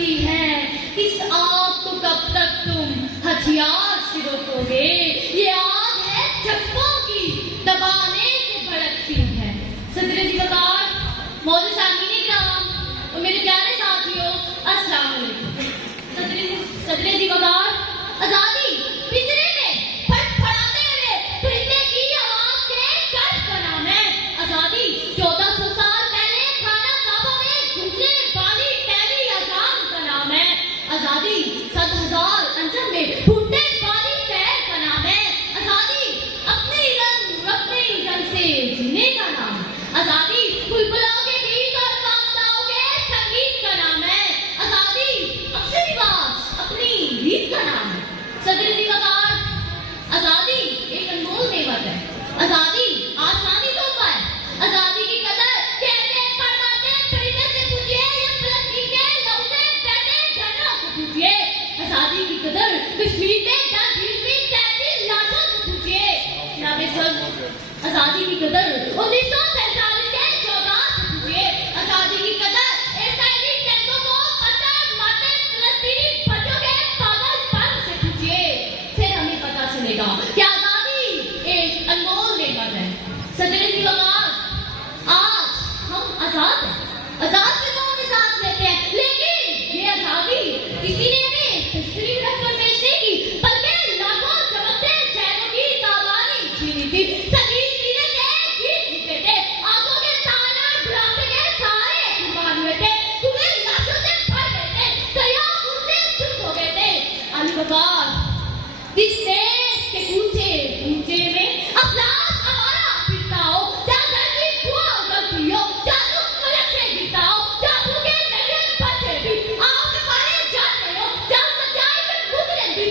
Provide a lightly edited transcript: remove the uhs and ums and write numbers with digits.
भड़कती हैं, इस आग को कब तक तुम हथियार से रोकोगे? ये आग है जज्बों की, दबाने से भड़कती है। सदरे ज़िम्मेदार, मौजूद सामने ग्राम और मेरे प्यारे साथियों, अस्सलाम वालेकुम। सदरे ज़िम्मेदार, आजादी पिंजरे में फड़फड़ाते हुए परिंदे की आवाज के कट का नाम है। आजादी 1400 साल पहले खाना काबा में गूंजने वाली पहली अजान का नाम है। आजादी 7,000 अंजम में फूटने वाली शहर का नाम है। आजादी अपने रंग से जीने का नाम। आजादी बुलबुलों के गीत और कामनाओं के संगीत का नाम है। आजादी अपने रिवाज अपनी रीत का नाम है। सदर ज़िम्मेदार, आजादी एक अनमोल नेमत है। आजादी आसमानी तोहफा है। आजादी की कदर कहते फरमाते परिंदे से पूछिए या फलक के लहू से बहते झरनों से पूछिए। आजादी की कदर कश्मीर में 10 हिजरी 33 लाशों से पूछिए। जनाब सर, आजादी की कदर 1947 के 14 से पूछिए। आजादी की कदर इसराइली टैंकों को पत्थर मारते फिलिस्तीनी बच्चों के पागलपन से पूछिए। फिर हमें पता चलेगा कि आजादी एक अनमोल नेमत है। सदर ज़िम्मेदार, आज हम आजाद हैं। आजाद में कौन सांस लेते हैं, लेकिन ये आजादी किसी ने हमें तस्वीर रखकर बेचने की, बल्कि लाखों चमकते चेहरों की ताबानी छीनी थी। संगीत सीने थे, गीत लिखे थे, आंखों के तारे बुढ़ापे के सारे कुर्बान हुए थे, तुम्हें लाशों से भर गए थे, दरिया उनसे चुप हो गए थे। अली बकार, इस देश के कूचे कूचे में अफलास हमारा फिरता हो, जहाँ धरती धुआं उगलती हो, जहाँ तुम फलक से गिरता हो, जहाँ भूखे नंगे बच्चे भी आग में मारे जाते हो, जहाँ सच्चाई के मुजरिम भी